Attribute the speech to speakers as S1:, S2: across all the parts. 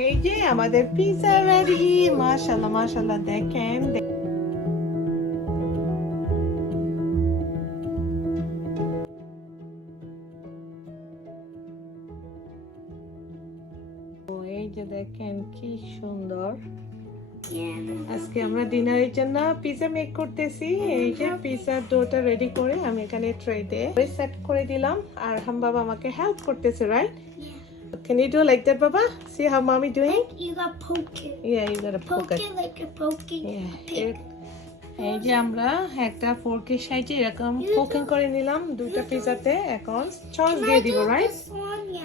S1: এই যে আমাদের পিজা রেডি মাশাল্লাহ মাশাল্লাহ দেখেন এই যে দেখেন কি সুন্দর। আজকে আমরা ডিনারের জন্য পিজা মেক করতেছি। এই যে পিজা ডোটা রেডি করে আমি এখানে ট্রেতে সেট করে দিলাম। আর হাম বাবা আমাকে হেল্প করতেছে right Can you do like that, Baba? See how mommy doing?
S2: You got poke it.
S1: Yeah, you gotta poke
S2: Poke
S1: it.
S2: it like you're poking.
S1: Yeah. এই যে আমরা একটা ফোরকের সাইজে এরকম পোকিং করে নিলাম দুইটা পিজাতে এখন সস দিয়ে দিব রাইট.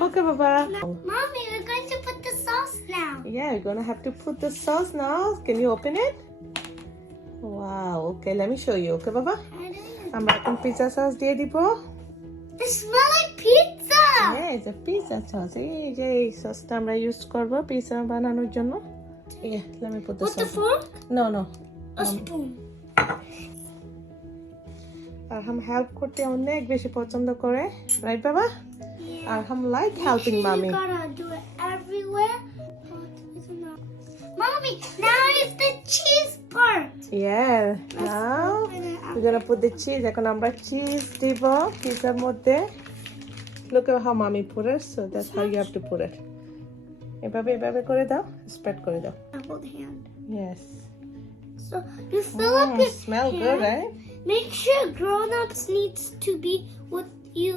S1: ওকে বাবা
S2: Mommy, we're going to put the sauce now.
S1: Yeah, you're gonna have to put the sauce now. Can you open it? Wow, okay, let me show you. Okay,
S2: don't
S1: আমরা এখন pizza sauce দিয়ে দিব
S2: It smells like.
S1: Guys pizza sauce এই যে এই সসটা আমরা use করব পিজা বানানোর জন্য। আমি পুত
S2: নো নো
S1: আর হাম হেল্প করতে অনেক বেশি পছন্দ করে রাইট বাবা? আর হাম লাইক হেল্পিং মামি এখন আমরা চিজ দিব পিজার মধ্যে। Look at how mommy put it. So that's how you have to put it. এভাবে এভাবে করে দাও স্প্রেড করে দাও
S2: I hold hand.
S1: Yes.
S2: So you fill up
S1: Mm,
S2: your
S1: smell good,
S2: hand.
S1: right?
S2: Make sure grown-ups needs to be with you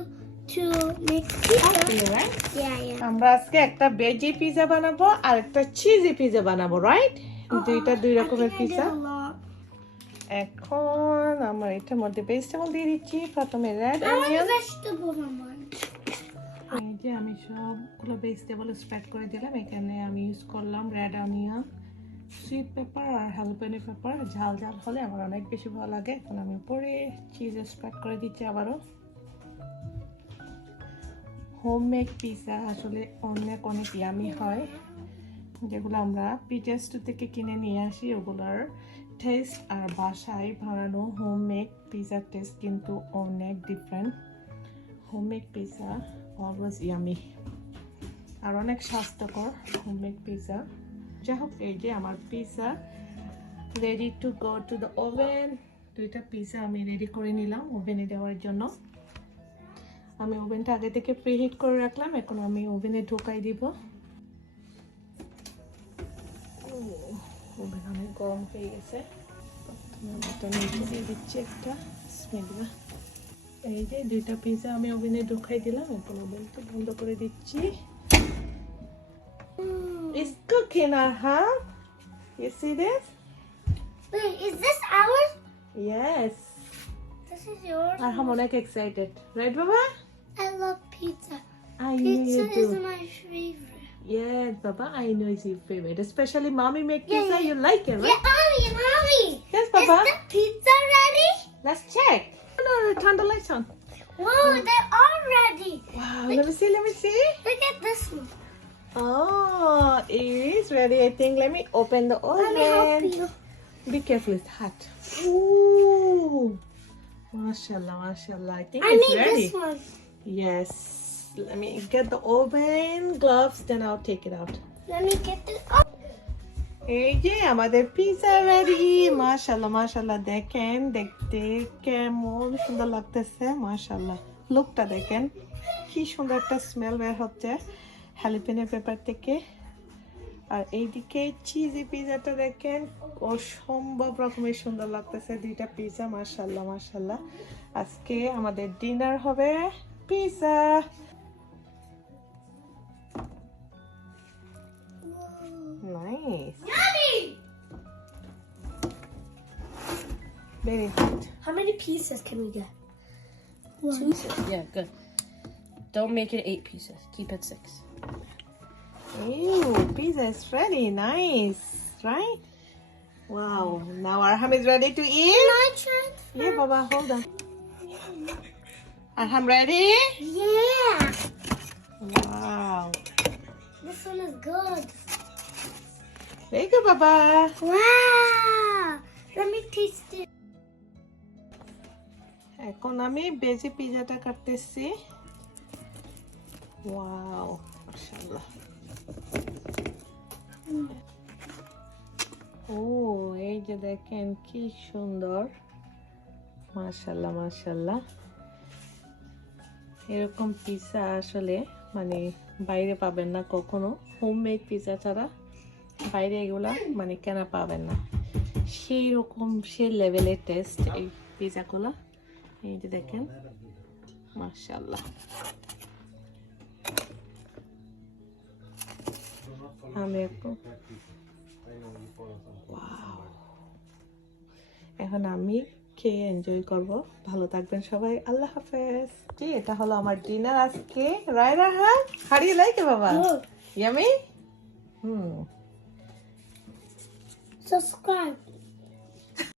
S2: to make pizza.
S1: Right?
S2: Yeah, yeah.
S1: আমরা আজকে একটা veggie pizza বানাবো আর একটা cheesy pizza বানাবো right দুইটা দুই রকমের pizza. এখন আমরা এটার মধ্যে ভেজিটেবল দিয়ে দিচ্ছি প্রথমে রেড অনিয়ন
S2: on mine.
S1: এই যে আমি সবগুলো ভেজিটেবল স্প্রেড করে দিলাম। এখানে আমি ইউজ করলাম রেড অনিয়ন সুইট পেপার আর হ্যালপেনি পেপার ঝাল ঝাল হলে আমার অনেক বেশি ভালো লাগে। এখন আমি উপরে চিজ স্প্রেড করে দিচ্ছি আবারও। হোমমেড পিৎজা আসলে অনেক অনেক ইয়ামি হয়। যেগুলো আমরা পিজা থেকে কিনে নিয়ে আসি, ওগুলোর টেস্ট আর বাসায় বানানো হোমমেড পিৎজার টেস্ট কিন্তু অনেক different homemade pizza always yummy আর অনেক স্বাস্থ্যকর হোমমেড পিৎজা যাই হোক, এই যে আমার pizza ready to go to the oven দুইটা পিৎজা আমি রেডি করে নিলাম ওভেনে দেওয়ার জন্য। আমি ওভেনটা আগে থেকে প্রিহিট করে রাখলাম, এখন আমি ওভেনে ঢোকাই দিব। অনেক গরম হয়ে গেছে। দিয়ে দিচ্ছি একটা স্মেলটা এই যে দুইটা পিজা আমি ওভেনে ঢুকাই দিলাম এখন ওভেনটা বন্ধ করে দিচ্ছি It's cooking, huh? You see this?
S2: Wait, is this ours?
S1: Yes.
S2: This is yours.
S1: R I'm অনেক excited. Right, Baba?
S2: I love pizza.
S1: I know
S2: Pizza
S1: you
S2: is
S1: do.
S2: my favorite.
S1: Yes, Baba, I know it's your favorite. Especially mommy make
S2: Yeah,
S1: pizza,
S2: yeah.
S1: you like it, right?
S2: Yeah, mommy, mommy.
S1: Yes,
S2: Is
S1: Baba.
S2: the pizza ready?
S1: Let's check. No, turn the lights on.
S2: Whoa, they're all ready.
S1: Wow, let me see, let me see.
S2: Look at this one.
S1: Oh, it is ready. I think. Let me open the oven.
S2: Let me help
S1: oven.
S2: you.
S1: Be careful, it's hot. Ooh. Mashallah, mashallah. I think
S2: I
S1: it's
S2: made
S1: ready.
S2: this one.
S1: Yes. Let me get the oven gloves, then I'll take it out.
S2: Let me get this. Oh,
S1: এই যে আমাদের pizza ready মাশাল্লাহ মাশাল্লাহ দেখেন, দেখতে কেমন সুন্দর লাগতেছে মাশাল্লাহ লুকটা দেখেন, কি সুন্দর একটা স্মেল বের হচ্ছে হ্যালিপেনের পেপার থেকে। আর এইদিকে চিজি পিজাটা দেখেন, অসম্ভব রকমের সুন্দর লাগতেছে দুইটা পিজা মাশাল্লাহ মাশাল্লাহ আজকে আমাদের ডিনার হবে
S2: pizza
S1: very hot
S2: How many pieces can we get?
S3: Two? Yeah, good. Don't make it eight pieces. Keep it six.
S1: Ew, pizza is ready. Nice, right? Wow. Now Arham is ready to eat.
S2: I tried.
S1: Yeah, Baba, hold on. Arham ready?
S2: Yeah.
S1: Wow.
S2: This one is good.
S1: Very good, Baba.
S2: Wow. Let me taste it.
S1: এখন আমি বেজে পিজাটা কাটতেছি। Wow মাশাআল্লাহ। ও, এই যে দেখেন কি সুন্দর। মাশাল্লাহ মাশাল্লাহ এরকম পিৎজা আসলে মানে বাইরে পাবেন না কখনো। হোমমেড পিৎজা ছাড়া বাইরে এগুলা মানে কেনা পাবেন না। সেই রকম সে লেভেলের টেস্ট এই পিৎজাগুলো এই যে দেখেন মাশাল্লাহ আমি একটু এখন আমি খেয়ে এনজয় করব। ভালো থাকবেন সবাই। আল্লাহ হাফেজ। জি এটা হলো আমার ডিনার আজকে। রায়রা হ্যাঁ হারিয়ে লাইকে বাবা? ইয়ামি? হুম।
S2: Subscribe.